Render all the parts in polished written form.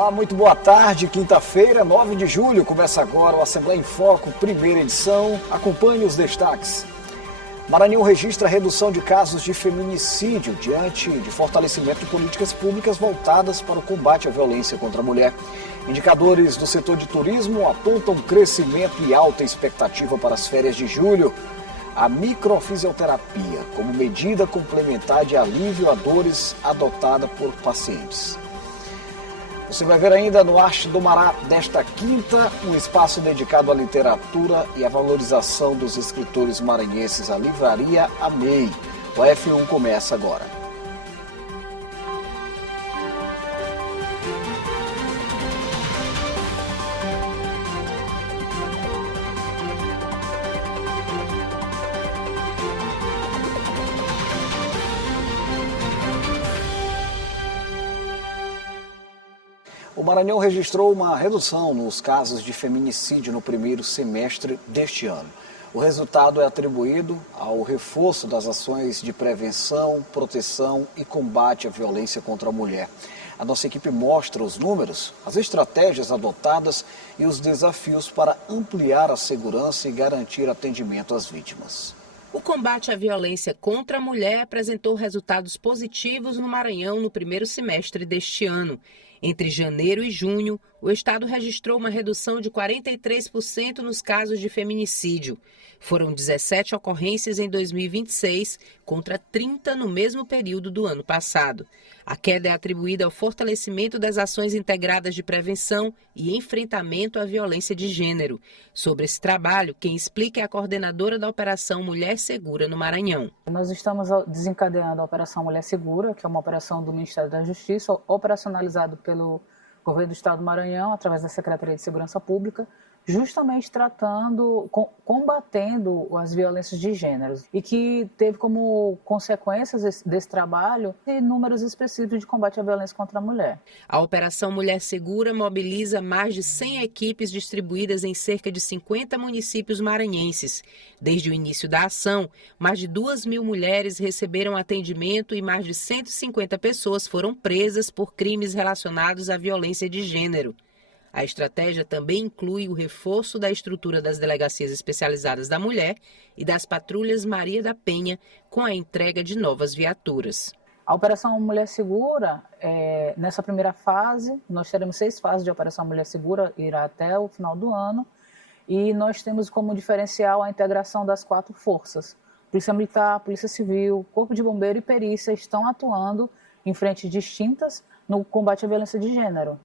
Olá, muito boa tarde. Quinta-feira, 9 de julho, começa agora o Assembleia em Foco, primeira edição. Acompanhe os destaques. Maranhão registra redução de casos de feminicídio diante de fortalecimento de políticas públicas voltadas para o combate à violência contra a mulher. Indicadores do setor de turismo apontam crescimento e alta expectativa para as férias de julho. A microfisioterapia como medida complementar de alívio a dores adotada por pacientes. Você vai ver ainda no Arte do Mará desta quinta, um espaço dedicado à literatura e à valorização dos escritores maranhenses, a Livraria Amei. O F1 começa agora. O Maranhão registrou uma redução nos casos de feminicídio no primeiro semestre deste ano. O resultado é atribuído ao reforço das ações de prevenção, proteção e combate à violência contra a mulher. A nossa equipe mostra os números, as estratégias adotadas e os desafios para ampliar a segurança e garantir atendimento às vítimas. O combate à violência contra a mulher apresentou resultados positivos no Maranhão no primeiro semestre deste ano. Entre janeiro e junho, o estado registrou uma redução de 43% nos casos de feminicídio. Foram 17 ocorrências em 2026, contra 30 no mesmo período do ano passado. A queda é atribuída ao fortalecimento das ações integradas de prevenção e enfrentamento à violência de gênero. Sobre esse trabalho, quem explica é a coordenadora da Operação Mulher Segura no Maranhão. Nós estamos desencadeando a Operação Mulher Segura, que é uma operação do Ministério da Justiça, operacionalizado pelo Governo do Estado do Maranhão, através da Secretaria de Segurança Pública, justamente combatendo as violências de gênero, e que teve como consequências desse trabalho números específicos de combate à violência contra a mulher. A Operação Mulher Segura mobiliza mais de 100 equipes distribuídas em cerca de 50 municípios maranhenses. Desde o início da ação, mais de 2.000 mulheres receberam atendimento e mais de 150 pessoas foram presas por crimes relacionados à violência de gênero. A estratégia também inclui o reforço da estrutura das delegacias especializadas da mulher e das patrulhas Maria da Penha, com a entrega de novas viaturas. A Operação Mulher Segura, nessa primeira fase, nós teremos 6 fases de Operação Mulher Segura, irá até o final do ano, e nós temos como diferencial a integração das 4 forças. Polícia Militar, Polícia Civil, Corpo de Bombeiro e Perícia estão atuando em frentes distintas no combate à violência de gênero.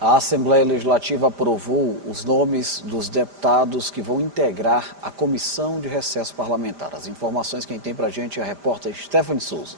A Assembleia Legislativa aprovou os nomes dos deputados que vão integrar a Comissão de Recesso Parlamentar. As informações quem tem para a gente é a repórter Stephanie Souza.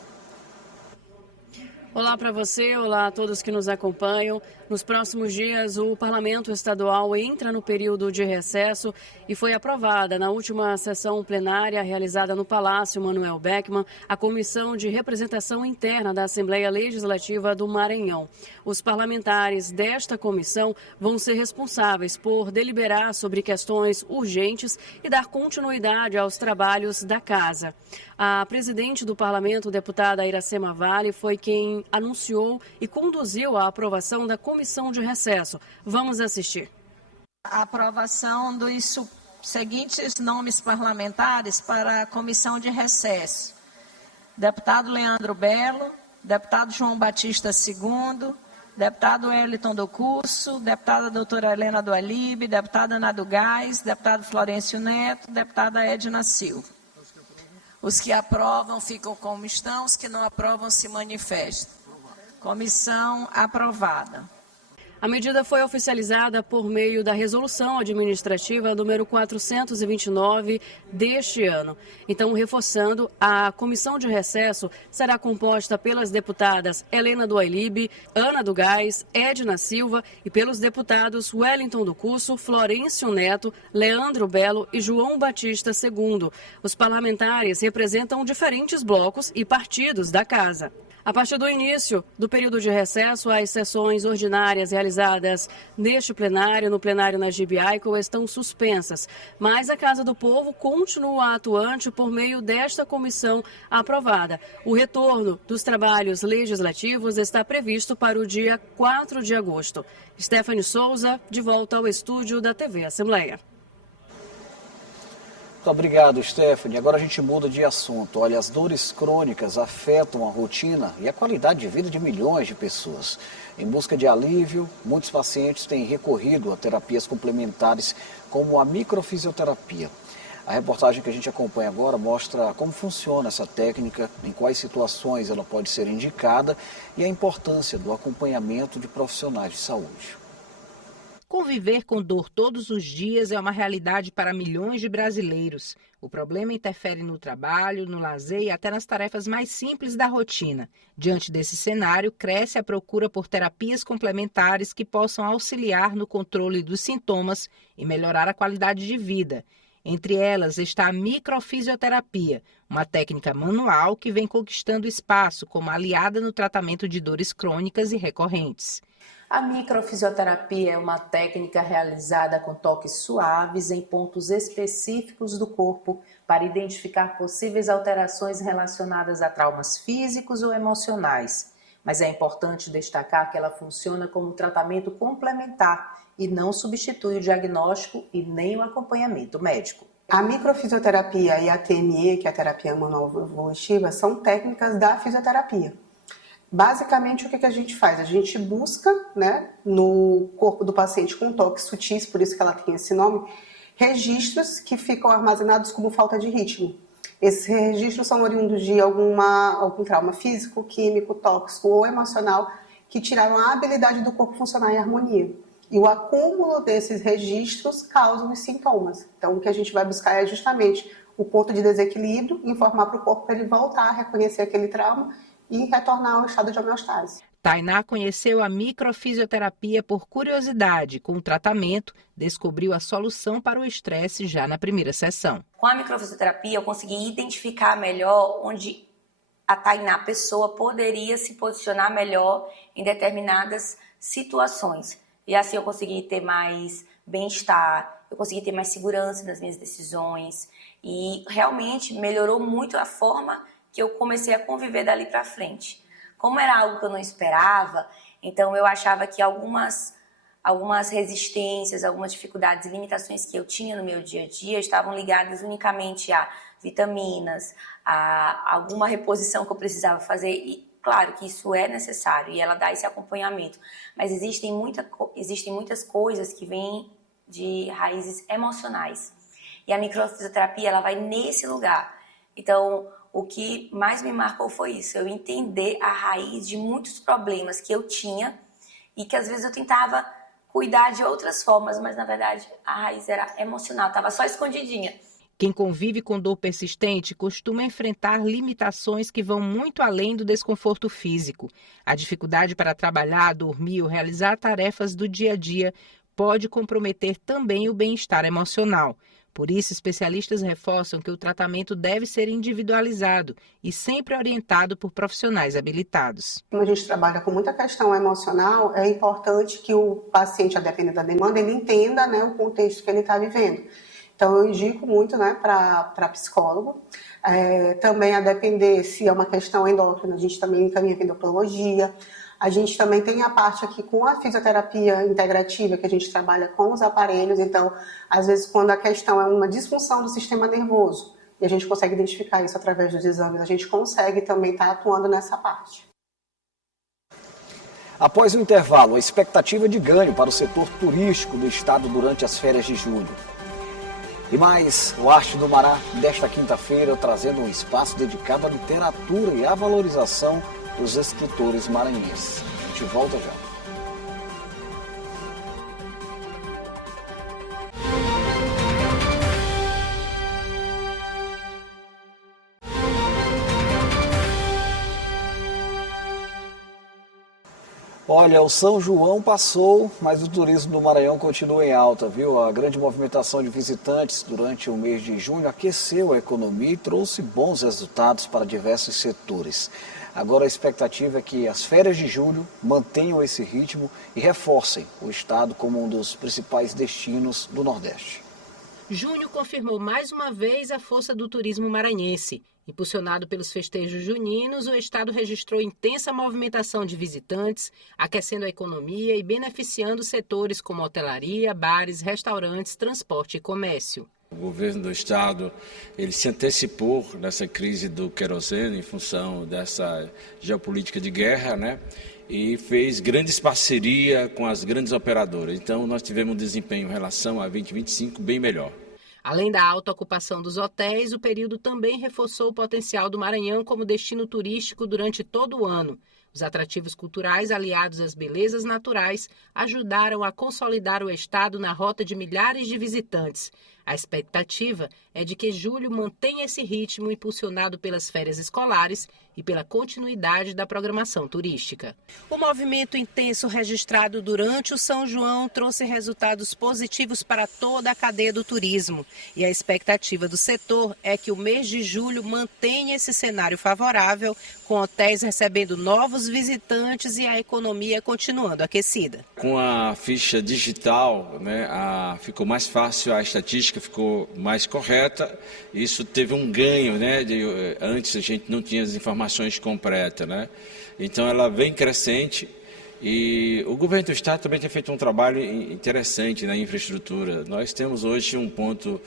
Olá para você, olá a todos que nos acompanham. Nos próximos dias, o Parlamento Estadual entra no período de recesso e foi aprovada na última sessão plenária realizada no Palácio Manuel Beckmann a Comissão de Representação Interna da Assembleia Legislativa do Maranhão. Os parlamentares desta comissão vão ser responsáveis por deliberar sobre questões urgentes e dar continuidade aos trabalhos da Casa. A presidente do Parlamento, deputada Iracema Vale, foi quem anunciou e conduziu a aprovação da comissão de recesso. Vamos assistir. A aprovação dos seguintes nomes parlamentares para a comissão de recesso: deputado Leandro Belo, deputado João Batista II, deputado Wellington do Curso, deputada doutora Helena do Alibe, deputada Ana do Gás, deputado Florencio Neto, deputada Edna Silva. Os que aprovam ficam como estão, os que não aprovam se manifestam. Comissão aprovada. A medida foi oficializada por meio da Resolução Administrativa número 429 deste ano. Então, reforçando, a comissão de recesso será composta pelas deputadas Helena do Ailibe, Ana do Gás, Edna Silva e pelos deputados Wellington do Curso, Florencio Neto, Leandro Belo e João Batista II. Os parlamentares representam diferentes blocos e partidos da Casa. A partir do início do período de recesso, as sessões ordinárias realizadas neste plenário, no plenário na GBICO, estão suspensas. Mas a Casa do Povo continua atuante por meio desta comissão aprovada. O retorno dos trabalhos legislativos está previsto para o dia 4 de agosto. Stephanie Souza, de volta ao estúdio da TV Assembleia. Muito obrigado, Stephanie. Agora a gente muda de assunto. Olha, as dores crônicas afetam a rotina e a qualidade de vida de milhões de pessoas. Em busca de alívio, muitos pacientes têm recorrido a terapias complementares como a microfisioterapia. A reportagem que a gente acompanha agora mostra como funciona essa técnica, em quais situações ela pode ser indicada e a importância do acompanhamento de profissionais de saúde. Conviver com dor todos os dias é uma realidade para milhões de brasileiros. O problema interfere no trabalho, no lazer e até nas tarefas mais simples da rotina. Diante desse cenário, cresce a procura por terapias complementares que possam auxiliar no controle dos sintomas e melhorar a qualidade de vida. Entre elas está a microfisioterapia, uma técnica manual que vem conquistando espaço como aliada no tratamento de dores crônicas e recorrentes. A microfisioterapia é uma técnica realizada com toques suaves em pontos específicos do corpo para identificar possíveis alterações relacionadas a traumas físicos ou emocionais. Mas é importante destacar que ela funciona como um tratamento complementar e não substitui o diagnóstico e nem o acompanhamento médico. A microfisioterapia e a TME, que é a terapia manual evolutiva, são técnicas da fisioterapia. Basicamente, o que a gente faz? A gente busca, né, no corpo do paciente com toques sutis, por isso que ela tem esse nome, registros que ficam armazenados como falta de ritmo. Esses registros são oriundos de algum trauma físico, químico, tóxico ou emocional que tiraram a habilidade do corpo funcionar em harmonia. E o acúmulo desses registros causa os sintomas. Então, o que a gente vai buscar é justamente o ponto de desequilíbrio, informar para o corpo para ele voltar a reconhecer aquele trauma e retornar ao estado de homeostase. Tainá conheceu a microfisioterapia por curiosidade. Com o tratamento, descobriu a solução para o estresse já na primeira sessão. Com a microfisioterapia, eu consegui identificar melhor onde a Tainá, pessoa, poderia se posicionar melhor em determinadas situações. E assim eu consegui ter mais bem-estar, eu consegui ter mais segurança nas minhas decisões e realmente melhorou muito a forma que eu comecei a conviver dali para frente. Como era algo que eu não esperava, então eu achava que algumas resistências, algumas dificuldades e limitações que eu tinha no meu dia a dia estavam ligadas unicamente a vitaminas, a alguma reposição que eu precisava fazer. E claro que isso é necessário e ela dá esse acompanhamento, mas existem muitas coisas que vêm de raízes emocionais. E a microfisioterapia, ela vai nesse lugar. Então, o que mais me marcou foi isso, eu entender a raiz de muitos problemas que eu tinha e que às vezes eu tentava cuidar de outras formas, mas na verdade a raiz era emocional, estava só escondidinha. Quem convive com dor persistente costuma enfrentar limitações que vão muito além do desconforto físico. A dificuldade para trabalhar, dormir ou realizar tarefas do dia a dia pode comprometer também o bem-estar emocional. Por isso, especialistas reforçam que o tratamento deve ser individualizado e sempre orientado por profissionais habilitados. Como a gente trabalha com muita questão emocional, é importante que o paciente, a depender da demanda, ele entenda, né, o contexto que ele está vivendo. Então, eu indico muito, né, para psicólogo. Também, a depender se é uma questão endócrina, a gente também encaminha para endocrinologia. A gente também tem a parte aqui com a fisioterapia integrativa, que a gente trabalha com os aparelhos. Então, às vezes, quando a questão é uma disfunção do sistema nervoso, e a gente consegue identificar isso através dos exames, a gente consegue também estar atuando nessa parte. Após o intervalo, a expectativa de ganho para o setor turístico do estado durante as férias de julho. E mais, o Arte do Mará, desta quinta-feira, trazendo um espaço dedicado à literatura e à valorização dos escritores maranhenses. A gente volta já. Olha, o São João passou, mas o turismo do Maranhão continua em alta, viu? A grande movimentação de visitantes durante o mês de junho aqueceu a economia e trouxe bons resultados para diversos setores. Agora a expectativa é que as férias de julho mantenham esse ritmo e reforcem o estado como um dos principais destinos do Nordeste. Junho confirmou mais uma vez a força do turismo maranhense. Impulsionado pelos festejos juninos, o estado registrou intensa movimentação de visitantes, aquecendo a economia e beneficiando setores como hotelaria, bares, restaurantes, transporte e comércio. O governo do estado ele se antecipou nessa crise do querosene em função dessa geopolítica de guerra, né? E fez grandes parcerias com as grandes operadoras. Então nós tivemos um desempenho em relação a 2025 bem melhor. Além da alta ocupação dos hotéis, o período também reforçou o potencial do Maranhão como destino turístico durante todo o ano. Os atrativos culturais, aliados às belezas naturais, ajudaram a consolidar o estado na rota de milhares de visitantes. A expectativa é de que julho mantenha esse ritmo impulsionado pelas férias escolares e pela continuidade da programação turística. O movimento intenso registrado durante o São João trouxe resultados positivos para toda a cadeia do turismo. E a expectativa do setor é que o mês de julho mantenha esse cenário favorável, com hotéis recebendo novos visitantes e a economia continuando aquecida. Com a ficha digital, né, ficou mais fácil, a estatística ficou mais correta. Isso teve um ganho, né? Antes a gente não tinha as informações completas, né? Então ela vem crescente e o governo do estado também tem feito um trabalho interessante na infraestrutura. Nós temos hoje um ponto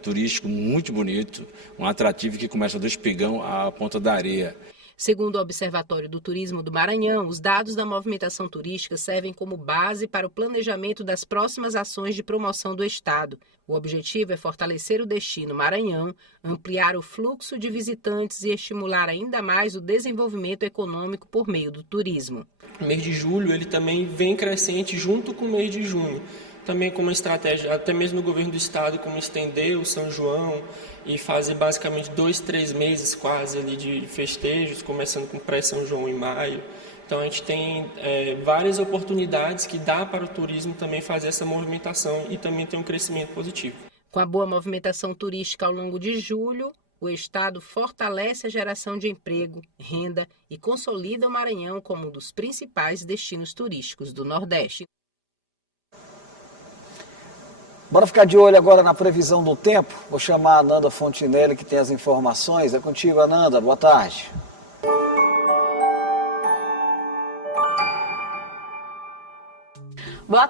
turístico muito bonito, um atrativo que começa do Espigão à Ponta da Areia. Segundo o Observatório do Turismo do Maranhão, os dados da movimentação turística servem como base para o planejamento das próximas ações de promoção do estado. O objetivo é fortalecer o destino Maranhão, ampliar o fluxo de visitantes e estimular ainda mais o desenvolvimento econômico por meio do turismo. O mês de julho ele também vem crescente junto com o mês de junho. Também como estratégia, até mesmo no governo do estado, como estender o São João e fazer basicamente 2-3 meses quase ali de festejos, começando com pré-São João em maio. Então a gente tem várias oportunidades que dá para o turismo também fazer essa movimentação e também ter um crescimento positivo. Com a boa movimentação turística ao longo de julho, o estado fortalece a geração de emprego, renda e consolida o Maranhão como um dos principais destinos turísticos do Nordeste. Bora ficar de olho agora na previsão do tempo. Vou chamar a Ananda Fontinelli, que tem as informações. É contigo, Ananda. Boa tarde. Boa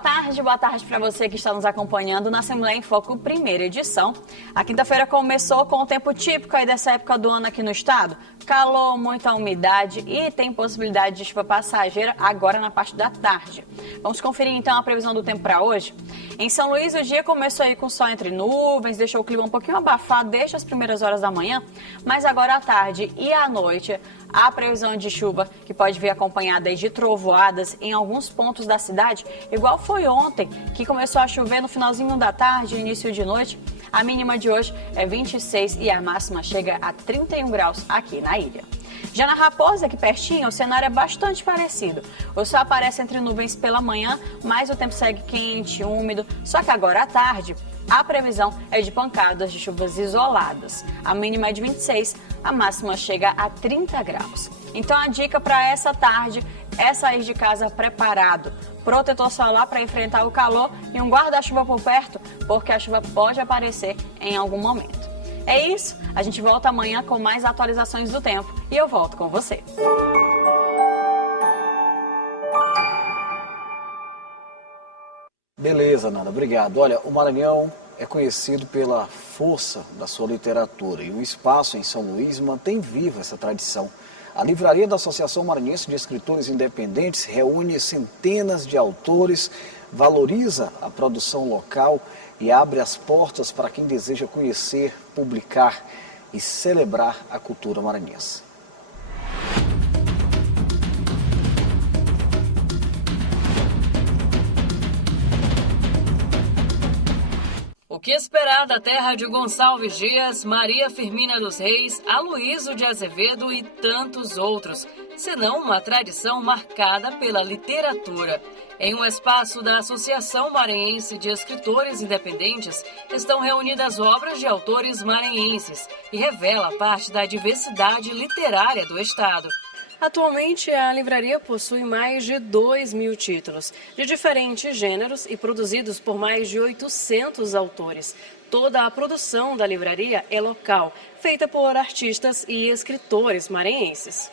tarde para você que está nos acompanhando na Assembleia em Foco, primeira edição. A quinta-feira começou com o tempo típico aí dessa época do ano aqui no estado. Calor, muita umidade e tem possibilidade de chuva passageira agora na parte da tarde. Vamos conferir então a previsão do tempo para hoje. Em São Luís, o dia começou aí com sol entre nuvens, deixou o clima um pouquinho abafado desde as primeiras horas da manhã, mas agora à tarde e à noite há previsão de chuva que pode vir acompanhada de trovoadas em alguns pontos da cidade, igual foi ontem, que começou a chover no finalzinho da tarde e início de noite. A mínima de hoje é 26 e a máxima chega a 31 graus aqui na ilha. Já na Raposa, aqui pertinho, o cenário é bastante parecido. O sol aparece entre nuvens pela manhã, mas o tempo segue quente, úmido, só que agora à tarde a previsão é de pancadas de chuvas isoladas. A mínima é de 26, a máxima chega a 30 graus. Então a dica para essa tarde é sair de casa preparado. Protetor solar para enfrentar o calor e um guarda-chuva por perto, porque a chuva pode aparecer em algum momento. É isso, a gente volta amanhã com mais atualizações do tempo e eu volto com você. Beleza, Nanda, obrigado. Olha, o Maranhão é conhecido pela força da sua literatura e o espaço em São Luís mantém viva essa tradição. A livraria da Associação Maranhense de Escritores Independentes reúne centenas de autores, valoriza a produção local e abre as portas para quem deseja conhecer, publicar e celebrar a cultura maranhense. O que esperar da terra de Gonçalves Dias, Maria Firmina dos Reis, Aloísio de Azevedo e tantos outros, senão uma tradição marcada pela literatura. Em um espaço da Associação Maranhense de Escritores Independentes, estão reunidas obras de autores maranhenses e revela parte da diversidade literária do estado. Atualmente, a livraria possui mais de 2.000 títulos, de diferentes gêneros e produzidos por mais de 800 autores. Toda a produção da livraria é local, feita por artistas e escritores maranhenses.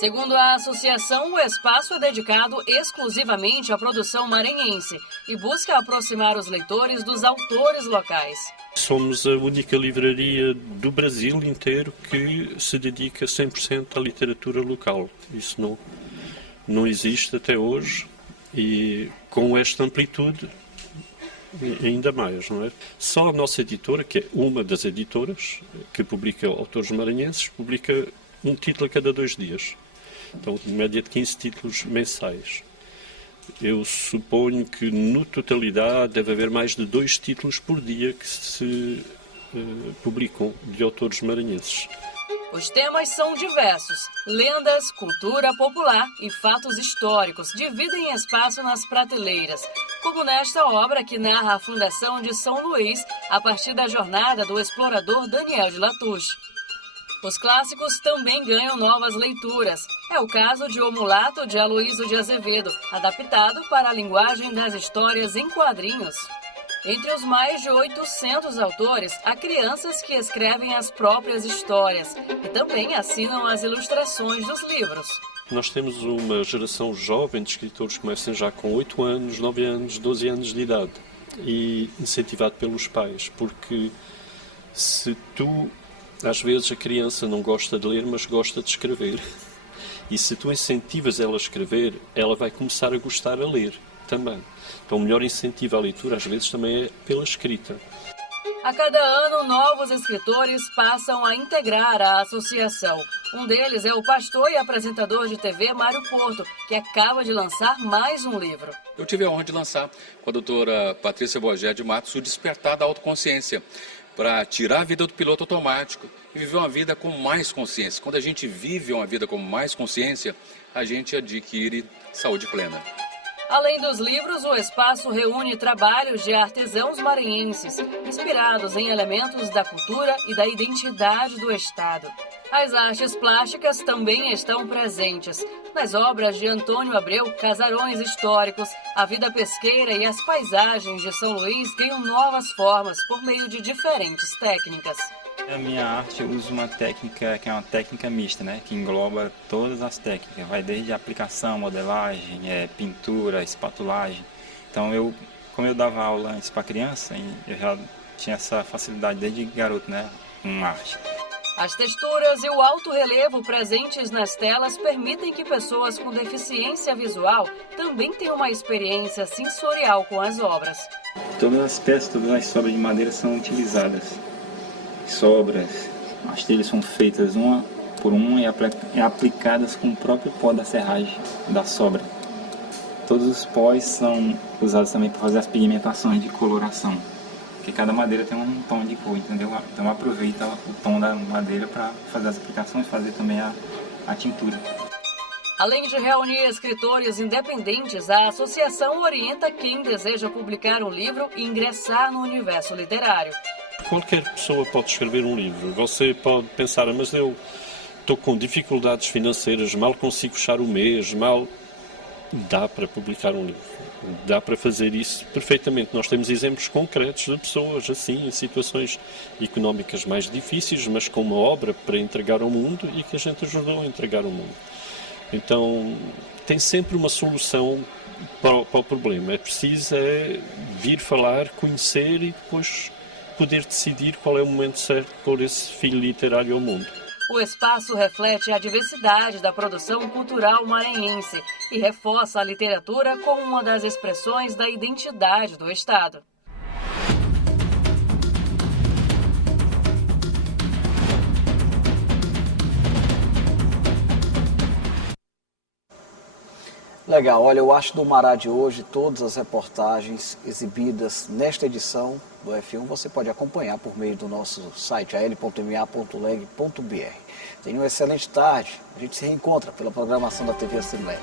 Segundo a associação, o espaço é dedicado exclusivamente à produção maranhense e busca aproximar os leitores dos autores locais. Somos a única livraria do Brasil inteiro que se dedica 100% à literatura local. Isso não existe até hoje e com esta amplitude ainda mais, não é? Só a nossa editora, que é uma das editoras que publica autores maranhenses, publica um título a cada 2 dias. Então, em média de 15 títulos mensais. Eu suponho que, no totalidade, deve haver mais de 2 títulos por dia que se publicam de autores maranhenses. Os temas são diversos. Lendas, cultura popular e fatos históricos dividem espaço nas prateleiras, como nesta obra que narra a fundação de São Luís a partir da jornada do explorador Daniel de Latouche. Os clássicos também ganham novas leituras. É o caso de O Mulato, de Aloísio de Azevedo, adaptado para a linguagem das histórias em quadrinhos. Entre os mais de 800 autores, há crianças que escrevem as próprias histórias e também assinam as ilustrações dos livros. Nós temos uma geração jovem de escritores que começam já com 8 anos, 9 anos, 12 anos de idade e incentivado pelos pais, porque se tu... Às vezes a criança não gosta de ler, mas gosta de escrever. E se tu incentivas ela a escrever, ela vai começar a gostar a ler também. Então o melhor incentivo à leitura às vezes também é pela escrita. A cada ano, novos escritores passam a integrar a associação. Um deles é o pastor e apresentador de TV Mário Porto, que acaba de lançar mais um livro. Eu tive a honra de lançar com a doutora Patrícia Bogé de Matos o Despertar da Autoconsciência, para tirar a vida do piloto automático e viver uma vida com mais consciência. Quando a gente vive uma vida com mais consciência, a gente adquire saúde plena. Além dos livros, o espaço reúne trabalhos de artesãos maranhenses, inspirados em elementos da cultura e da identidade do estado. As artes plásticas também estão presentes. Nas obras de Antônio Abreu, casarões históricos, a vida pesqueira e as paisagens de São Luís ganham novas formas por meio de diferentes técnicas. A minha arte usa uma técnica que é uma técnica mista, né? Que engloba todas as técnicas. Vai desde aplicação, modelagem, pintura, espatulagem. Então, como eu dava aula antes para criança, eu já tinha essa facilidade desde garoto, né? Com arte. As texturas e o alto relevo presentes nas telas permitem que pessoas com deficiência visual também tenham uma experiência sensorial com as obras. Todas as peças, todas as sobras de madeira são utilizadas. Sobras, as telhas são feitas uma por uma e aplicadas com o próprio pó da serragem da sobra. Todos os pós são usados também para fazer as pigmentações de coloração. Porque cada madeira tem um tom de cor, entendeu? Então aproveita o tom da madeira para fazer as aplicações e fazer também a tintura. Além de reunir escritores independentes, a associação orienta quem deseja publicar um livro e ingressar no universo literário. Qualquer pessoa pode escrever um livro. Você pode pensar, mas eu estou com dificuldades financeiras, mal consigo fechar o mês, Dá para publicar um livro. Dá para fazer isso perfeitamente. Nós temos exemplos concretos de pessoas assim, em situações económicas mais difíceis, mas com uma obra para entregar ao mundo e que a gente ajudou a entregar ao mundo. Então, tem sempre uma solução para o problema. É preciso vir falar, conhecer e depois poder decidir qual é o momento certo de pôr esse filho literário ao mundo. O espaço reflete a diversidade da produção cultural maranhense e reforça a literatura como uma das expressões da identidade do estado. Legal, olha, eu acho do Mará de hoje, todas as reportagens exibidas nesta edição do F1 você pode acompanhar por meio do nosso site al.ma.leg.br. Tenha uma excelente tarde, a gente se reencontra pela programação da TV Assembleia.